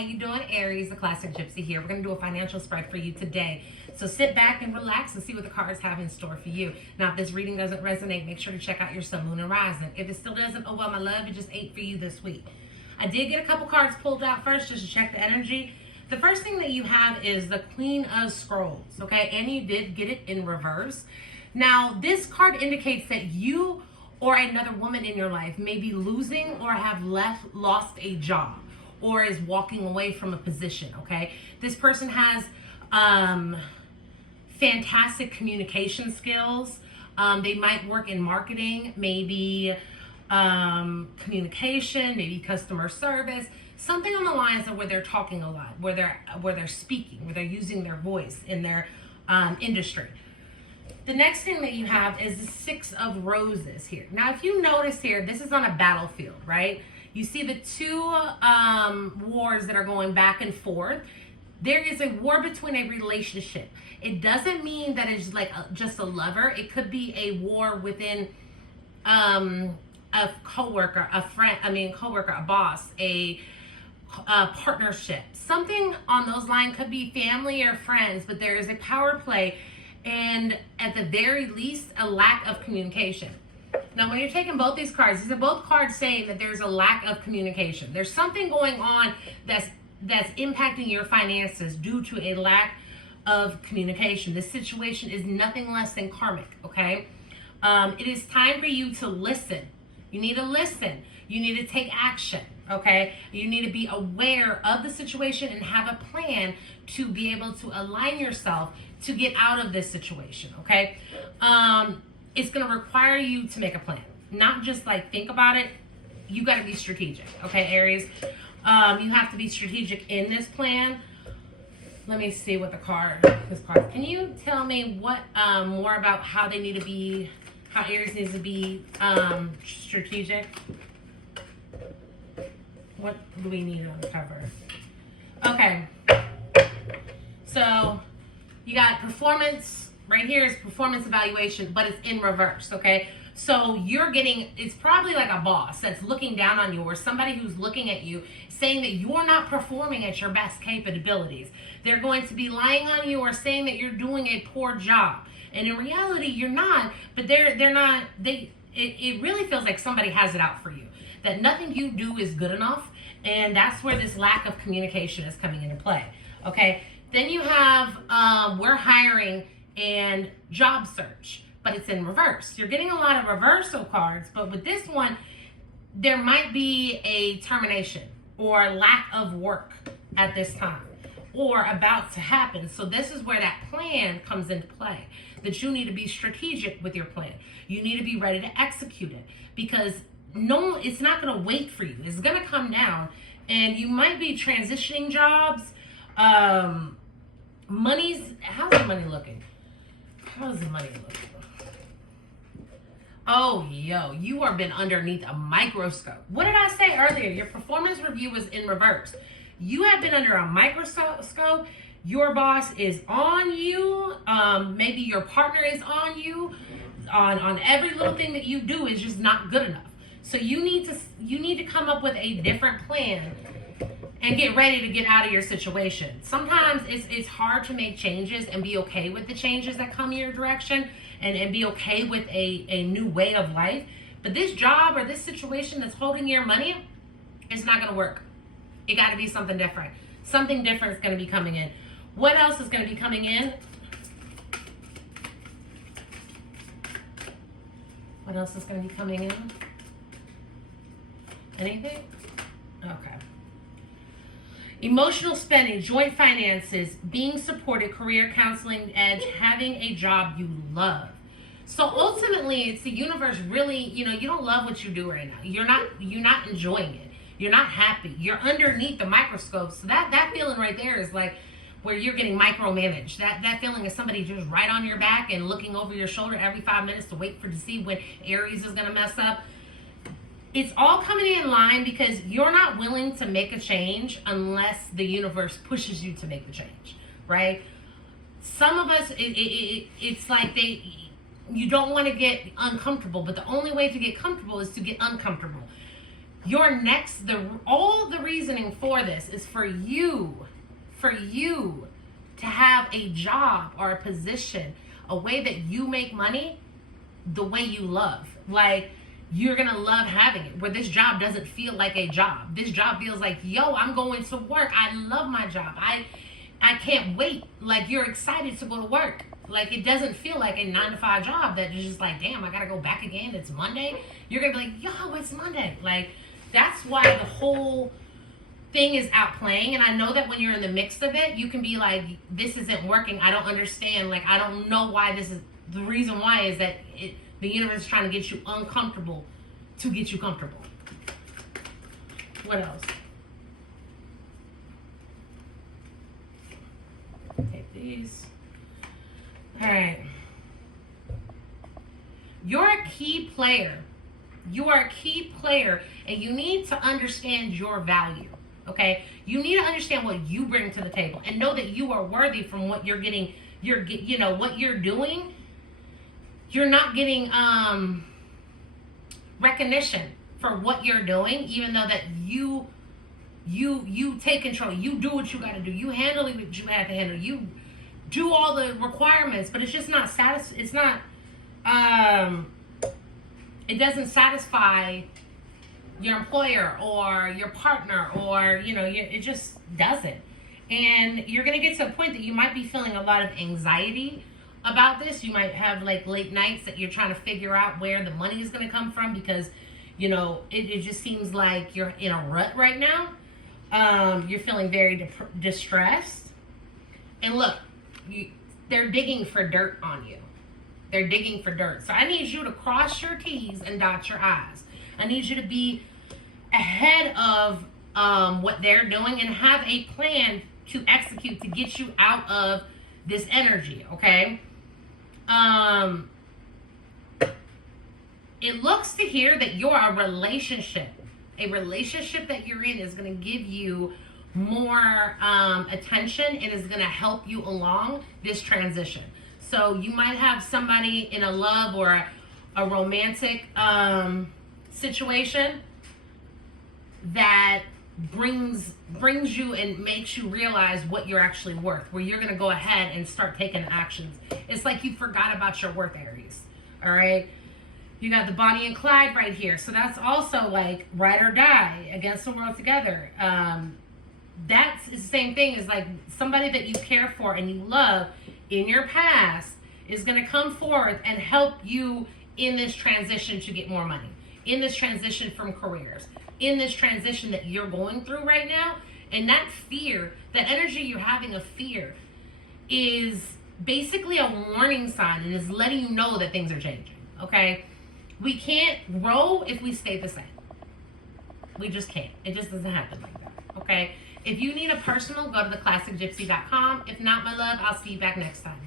How you doing, Aries? The Classic Gypsy here. We're going to do a financial spread for you today. So sit back and relax and see what the cards have in store for you. Now, if this reading doesn't resonate, make sure to check out your sun, moon, and rising. If it still doesn't, oh well, my love, it just ain't for you this week. I did get a couple cards pulled out first just to check the energy. The first thing that you have is the Queen of Scrolls, okay? And you did get it in reverse. Now, this card indicates that you or another woman in your life may be losing or have lost a job or is walking away from a position, okay? This person has fantastic communication skills. They might work in marketing, maybe communication, maybe customer service, something on the lines of where they're talking a lot, where they're speaking, where they're using their voice in their industry. The next thing that you have is the Six of Roses here. Now, if you notice here, this is on a battlefield, right? You see the two wars that are going back and forth. There is a war between a relationship. It doesn't mean that it's like just a lover. It could be a war within a coworker, a boss, a partnership. Something on those lines could be family or friends, but there is a power play and at the very least, a lack of communication. Now, when you're taking both these cards, these are both cards saying that there's a lack of communication. There's something going on that's impacting your finances due to a lack of communication. This situation is nothing less than karmic, okay? It is time for you to listen. You need to listen. You need to take action, okay? You need to be aware of the situation and have a plan to be able to align yourself to get out of this situation, okay? It's going to require you to make a plan, not just like think about it. You got to be strategic, okay, Aries? You have to be strategic in this plan. Let me see what this card. Can you tell me what more about how they need to be, how Aries needs to be strategic? What do we need to uncover? Okay. So you got performance. Right here is performance evaluation, but it's in reverse, okay? So you're getting, it's probably like a boss that's looking down on you or somebody who's looking at you saying that you're not performing at your best capabilities. They're going to be lying on you or saying that you're doing a poor job. And in reality, you're not, but it really feels like somebody has it out for you. That nothing you do is good enough. And that's where this lack of communication is coming into play, okay? Then you have, we're hiring and job search, but it's in reverse. You're getting a lot of reversal cards, but with this one, there might be a termination or lack of work at this time or about to happen. So this is where that plan comes into play, that you need to be strategic with your plan. You need to be ready to execute it because it's not going to wait for you. It's going to come down and you might be transitioning jobs. How's the money looking? How's the money looking? Oh, you are been underneath a microscope. What did I say earlier? Your performance review was in reverse. You have been under a microscope. Your boss is on you. Maybe your partner is on you. On every little thing that you do is just not good enough. So you need to come up with a different plan and get ready to get out of your situation. Sometimes it's hard to make changes and be okay with the changes that come your direction and be okay with a new way of life. But this job or this situation that's holding your money, it's not gonna work. It gotta be something different. Something different is gonna be coming in. What else is gonna be coming in? What else is gonna be coming in? Anything? Okay. Emotional spending, joint finances, being supported, career counseling, edge, having a job you love. So ultimately, it's the universe really, you don't love what you do right now. You're not enjoying it. You're not happy. You're underneath the microscope. So that feeling right there is like where you're getting micromanaged. That feeling is somebody just right on your back and looking over your shoulder every 5 minutes to see when Aries is going to mess up. It's all coming in line because you're not willing to make a change unless the universe pushes you to make the change, right? Some of us, it's like you don't want to get uncomfortable, but the only way to get comfortable is to get uncomfortable. all the reasoning for this is for you to have a job or a position, a way that you make money the way you love. Like, you're gonna love having it, where this job doesn't feel like a job. This job feels like, yo, I'm going to work. I love my job. I can't wait. Like, you're excited to go to work. Like, it doesn't feel like a 9-to-5 job that is just like, damn, I gotta go back again. It's Monday. You're gonna be like, yo, it's Monday. Like, that's why the whole thing is outplaying. And I know that when you're in the mix of it, you can be like, this isn't working. I don't understand. Like, I don't know why this is. The reason why is that the universe is trying to get you uncomfortable to get you comfortable. What else? Take these. All right. You're a key player. You are a key player, and you need to understand your value. Okay? You need to understand what you bring to the table and know that you are worthy from what you're getting. What you're doing. You're not getting recognition for what you're doing, even though that you take control. You do what you got to do. You handle what you have to handle. You do all the requirements, but it's just not It's not. It doesn't satisfy your employer or your partner, or it just doesn't. And you're gonna get to a point that you might be feeling a lot of anxiety about this. You might have like late nights that you're trying to figure out where the money is going to come from, because it just seems like you're in a rut right now. You're feeling very distressed, and look, they're digging for dirt on you. They're digging for dirt. So I need you to cross your T's and dot your I's. I need you to be ahead of what they're doing and have a plan to execute to get you out of this energy. Okay. It looks to here that you're a relationship that you're in is going to give you more attention and is going to help you along this transition. So you might have somebody in a love or a romantic situation that brings you and makes you realize what you're actually worth, where you're going to go ahead and start taking actions. It's like you forgot about your worth, Aries. All right. You got the Bonnie and Clyde right here. So that's also like ride or die, against the world together. That's the same thing as like somebody that you care for and you love in your past is going to come forth and help you in this transition to get more money, in this transition from careers, in this transition that you're going through right now. And that fear, that energy you're having of fear, is basically a warning sign and is letting you know that things are changing. Okay? We can't grow if we stay the same. We just can't. It just doesn't happen like that. Okay? If you need a personal, go to theclassicgypsy.com. If not, my love, I'll see you back next time.